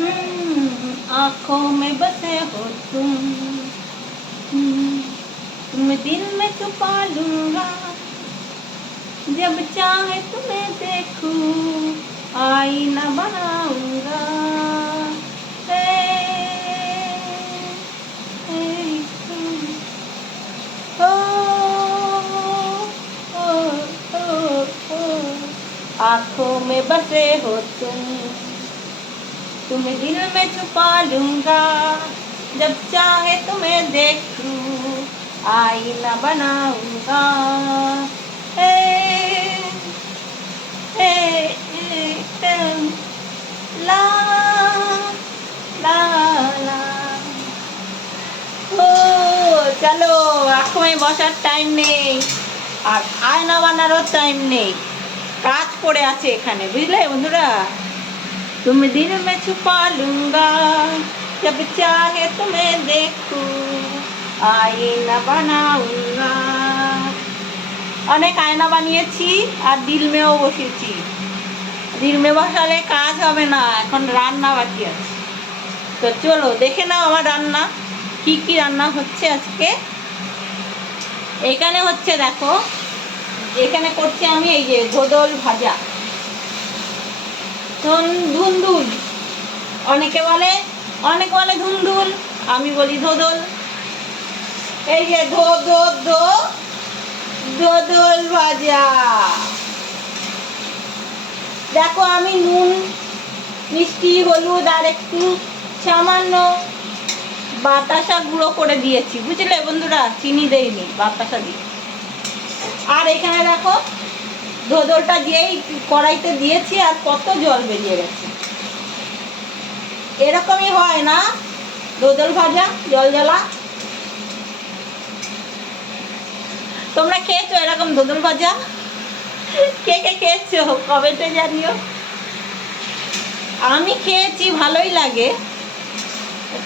आंखों में बसे हो तुम दिल में छुपा लूंगा जब चाहे तुम्हें देखूं आईना बनाऊंगा ओ, ओ, ओ, ओ, आंखों में बसे हो तुम दिल में छुपा लूंगा जब चाहे तुम्हें देखूं आईना बनाऊंगा ए, ए, ला ला ला ও চলো এখন বসার টাইম নেই আর আয়না বানানোর টাইম নেই কাজ পড়ে আছে এখানে বুঝলে বন্ধুরা तुम दिल में छुपा लूंगा जब चाहे तुम्हें देखूं आईना बनाऊंगा অনেক আয়না বানিয়েছি আর দিল মেও বসিয়েছি দিল মে বসালে কাজ হবে না এখন রান্না বাকি আছে তো চলো দেখে নাও আমার রান্না কি কি রান্না হচ্ছে আজকে এখানে হচ্ছে দেখো এখানে করছি আমি এই যে ধোদল ভাজা ধুন্দুল অনেকে বলে ধুন্দুল আমি বলি ধোদল এই যে ধোদল ভাজা দেখো আমি নুন মিষ্টি হলুদ আর একটু সামান্য বাতাসা গুঁড়ো করে দিয়েছি বুঝলে বন্ধুরা চিনি দেইনি বাতাসা দিয়ে আর এখানে দেখো ধোদলটা দিয়েই কড়াইতে দিয়েছি আর কত জল বেরিয়ে গেছে এরকমই হয় না ধোদল ভাজা জল জ্বালা তোমরা খেয়েছো এরকম ধোদল ভাজা কে কে খেয়েছো কমেন্টে জানিও আমি খেয়েছি ভালোই লাগে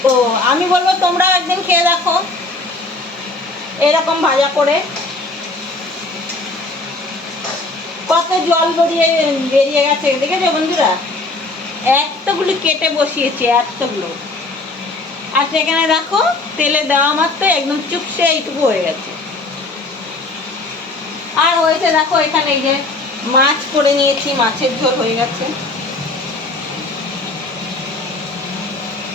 তো আমি বলবো তোমরা একদিন খেয়ে দেখো এরকম ভাজা করে কত জল বেরিয়ে গেছে দেখেছো বন্ধুরা এতগুলি কেটে বসিয়েছি এতগুলো আর সেখানে দেখো তেলে দেওয়া মাত্র একদম চুপসে এইটুকু হয়ে গেছে আর হয়েছে দেখো এখানে এই যে মাছ করে নিয়েছি মাছের ঝোল হয়ে গেছে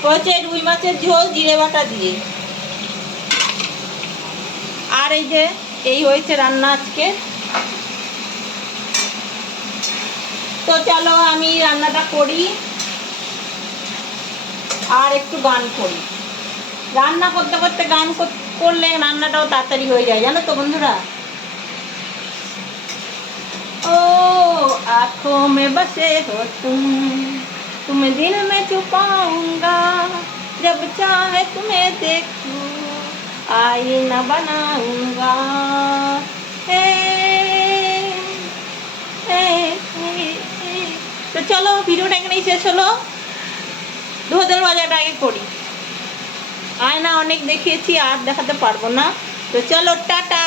হয়েছে রুই মাছের ঝোল জিরে বাটা দিয়ে আর এই যে এই হয়েছে রান্না আজকে তো চলো আমি রান্নাটা করি আর একটু গান করি রান্না করতে করতে গান করলে রান্নাটাও তাড়াতাড়ি হয়ে যায় জানো তো বন্ধুরা ओ आँखों में बसे हो तुम दिल में छुपाऊंगा जब चाहे तुम्हें देखूं आईना बनाऊंगा हे তো চলো ভিডিওটা এখানেই শেষ হলো ধোদল ভাজাটা আগে করি আয়না অনেক দেখিয়েছি আর দেখাতে পারবো না তো চলো টাটা।